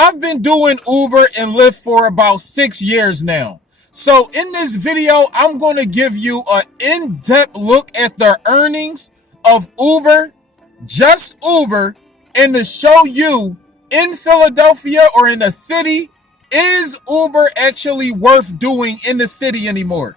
I've been doing Uber and Lyft for about 6 years now. So in this video, I'm going to give you an in-depth look at the earnings of Uber, just Uber, and to show you in Philadelphia or in the city, is Uber actually worth doing in the city anymore?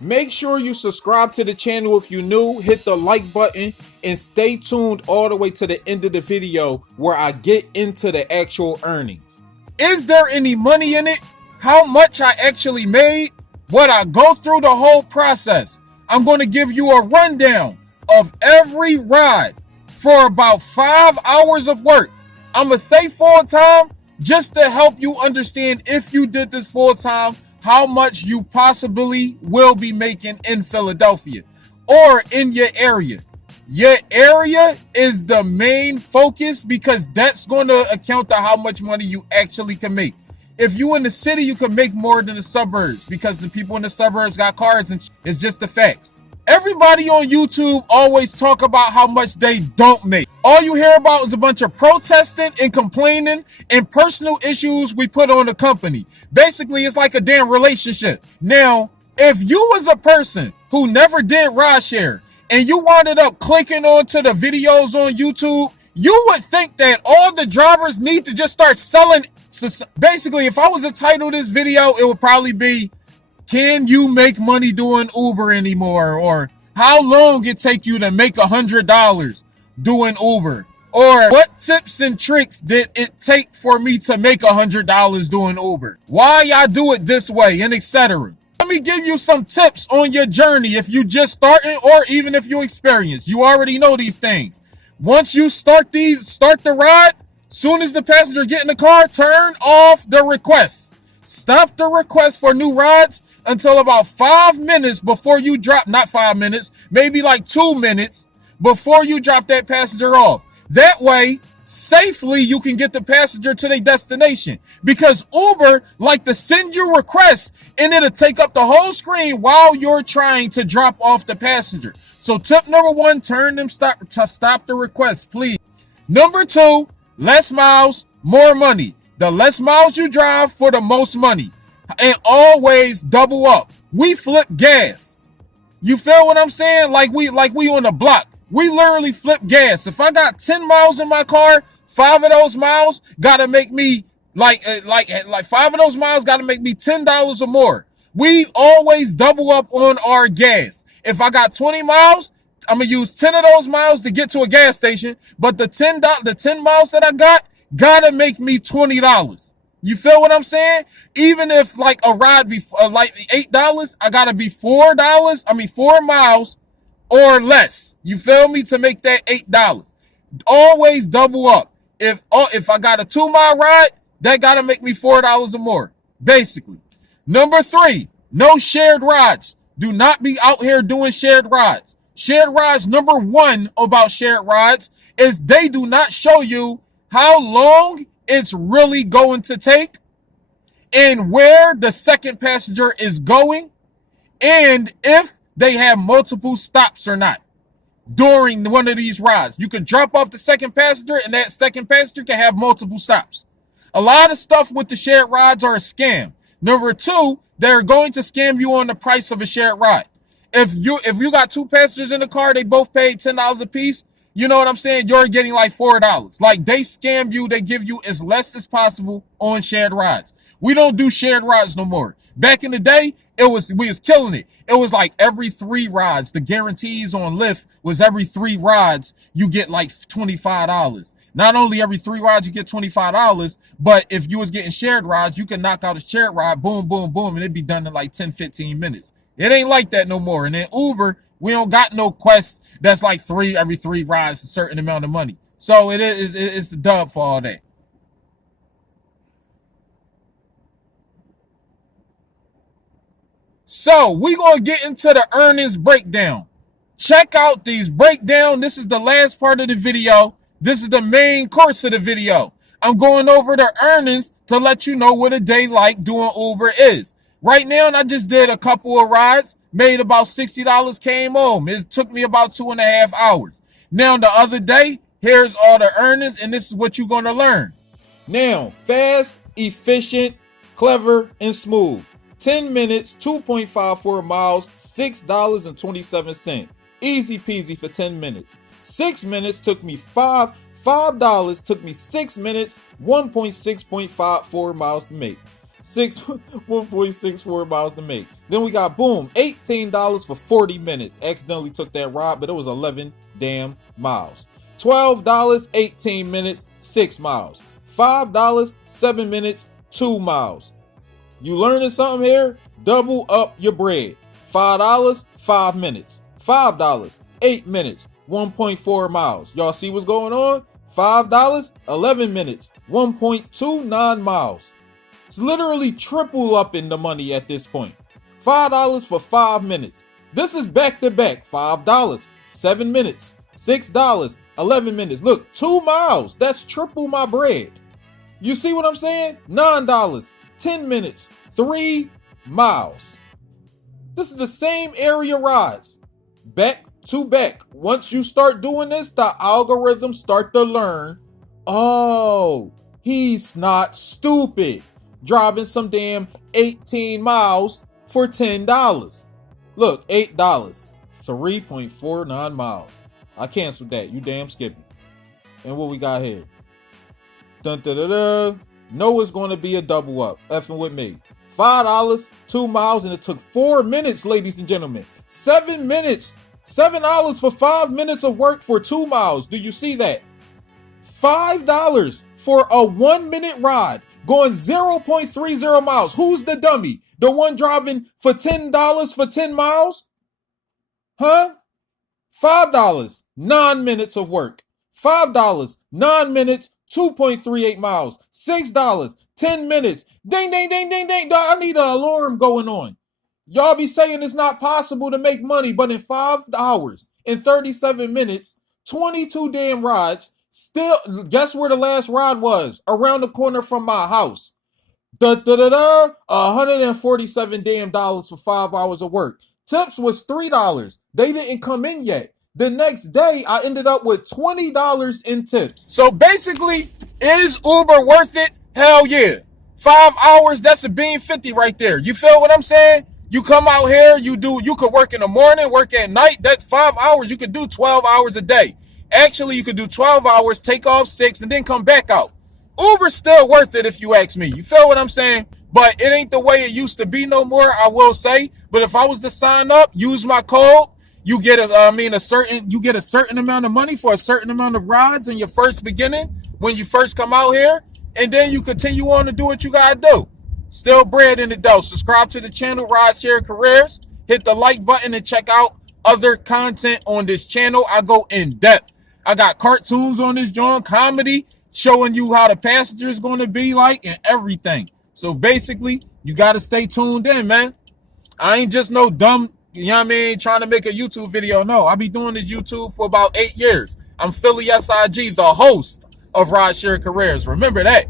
Make sure you subscribe to the channel if you're new, hit the like button, and stay tuned all the way to the end of the video where I get into the actual earnings. Is there any money in it? How much I actually made? What I go through the whole process? I'm going to give you a rundown of every ride for about 5 hours of work. I'm going to say full time just to help you understand if you did this full time, how much you possibly will be making in Philadelphia or in your area. Your area is the main focus because that's going to account to how much money you actually can make. If you in the city, you can make more than the suburbs because the people in the suburbs got cars and it's just the facts. Everybody on YouTube always talk about how much they don't make. All you hear about is a bunch of protesting and complaining and personal issues we put on the company. Basically, it's like a damn relationship. Now, if you was a person who never did Rideshare and you wound up clicking onto the videos on YouTube, you would think that all the drivers need to just start selling. Basically, if I was to title this video, it would probably be, can you make money doing Uber anymore? Or how long it take you to make $100 doing Uber? Or what tips and tricks did it take for me to make $100 doing Uber? Why I do it this way, and etc. Let me give you some tips on your journey if you just starting or even if you experienced. You already know these things. Once you start the ride, soon as the passenger get in the car, turn off the requests. Stop the request for new rides until about 5 minutes before you drop, not 5 minutes, maybe like 2 minutes before you drop that passenger off. That way, safely, you can get the passenger to their destination because Uber like to send you requests and it'll take up the whole screen while you're trying to drop off the passenger. So tip number 1, stop the requests, please. Number 2, less miles, more money. The less miles you drive for the most money. And always double up. We flip gas. You feel what I'm saying? Like we on the block. We literally flip gas. If I got 10 miles in my car, 5 of those miles gotta make me like 5 of those miles gotta make me $10 or more. We always double up on our gas. If I got 20 miles, I'm gonna use 10 of those miles to get to a gas station, but the 10 miles that I gotta make me $20. You feel what I'm saying? Even if like a ride be like $8, I gotta be $4 miles or less. You feel me? To make that $8. Always double up. If I got a 2-mile ride, that gotta make me $4 or more, basically. Number 3, no shared rides. Do not be out here doing shared rides. Shared rides, number 1 about shared rides is they do not show you how long it's really going to take and where the second passenger is going and if they have multiple stops or not during one of these rides. You can drop off the second passenger and that second passenger can have multiple stops. A lot of stuff with the shared rides are a scam. Number 2, they're going to scam you on the price of a shared ride. If you got 2 passengers in the car, they both paid $10 a piece. You know what I'm saying? You're getting like $4. Like they scam you. They give you as less as possible on shared rides. We don't do shared rides no more. Back in the day, we was killing it. It was like every 3 rides. The guarantees on Lyft was every 3 rides, you get like $25. Not only every 3 rides, you get $25, but if you was getting shared rides, you can knock out a shared ride, boom, boom, boom, and it'd be done in like 10, 15 minutes. It ain't like that no more. And then Uber, we don't got no quest that's like every 3 rides, a certain amount of money. So it's a dub for all that. So we gonna get into the earnings breakdown. Check out these breakdown. This is the last part of the video. This is the main course of the video. I'm going over the earnings to let you know what a day like doing Uber is. Right now, I just did a couple of rides, made about $60, came home. It took me about 2.5 hours. Now, the other day, here's all the earnings, and this is what you're going to learn. Now, fast, efficient, clever, and smooth. 10 minutes, 2.54 miles, $6.27. Easy peasy for 10 minutes. 6 minutes took me $5 took me 6 minutes, 1.654 miles to make. 1.64 miles to make. Then we got boom, $18 for 40 minutes. Accidentally took that ride, but it was 11 damn miles. $12, 18 minutes, 6 miles. $5, 7 minutes, 2 miles. You learning something here? Double up your bread. $5, 5 minutes. $5, 8 minutes, 1.4 miles. Y'all see what's going on? $5, 11 minutes, 1.29 miles. It's literally triple up in the money at this point. $5 for 5 minutes. This is back to back. $5, 7 minutes, $6, 11 minutes. Look, 2 miles. That's triple my bread. You see what I'm saying? $9, 10 minutes, 3 miles. This is the same area rides. Back to back. Once you start doing this, the algorithms start to learn, oh, he's not stupid. Driving some damn 18 miles for $10. Look, $8, 3.49 miles. I canceled that. You damn skipping. And what we got here? Dun, dun, dun, dun. No, it's going to be a double up. Effing with me. $5, 2 miles, and it took 4 minutes, ladies and gentlemen. 7 minutes. $7 for 5 minutes of work for 2 miles. Do you see that? $5 for a 1 minute ride going 0.30 miles. Who's the dummy? The one driving for $10 for 10 miles? Huh? $5, 9 minutes of work. $5, 9 minutes, 2.38 miles. $6, 10 minutes. Ding, ding, ding, ding, ding. I need an alarm going on. Y'all be saying it's not possible to make money, but in 5 hours and 37 minutes, 22 damn rides, still, guess where the last ride was? Around the corner from my house. $147 damn dollars for 5 hours of work. Tips was $3. They didn't come in yet. The next day, I ended up with $20 in tips. So basically, is Uber worth it? Hell yeah. 5 hours, that's a bean 50 right there. You feel what I'm saying? You come out here, you could work in the morning, work at night. That's 5 hours. You could do 12 hours a day. Actually, you could do 12 hours, take off 6, and then come back out. Uber's still worth it if you ask me. You feel what I'm saying? But it ain't the way it used to be no more, I will say. But if I was to sign up, use my code, you get a certain amount of money for a certain amount of rides in your first beginning when you first come out here, and then you continue on to do what you gotta do. Still bread in the dough. Subscribe to the channel, Rideshare Careers. Hit the like button and check out other content on this channel. I go in depth. I got cartoons on this joint, comedy, showing you how the passenger is going to be like and everything. So basically, you got to stay tuned in, man. I ain't just no dumb, you know what I mean, trying to make a YouTube video. No, I be doing this YouTube for about 8 years. I'm Philly SIG, the host of Rideshare Careers. Remember that.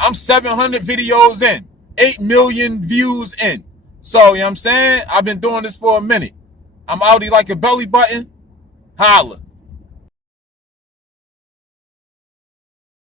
I'm 700 videos in. 8 million views in. So, you know what I'm saying? I've been doing this for a minute. I'm outie like a belly button. Holla.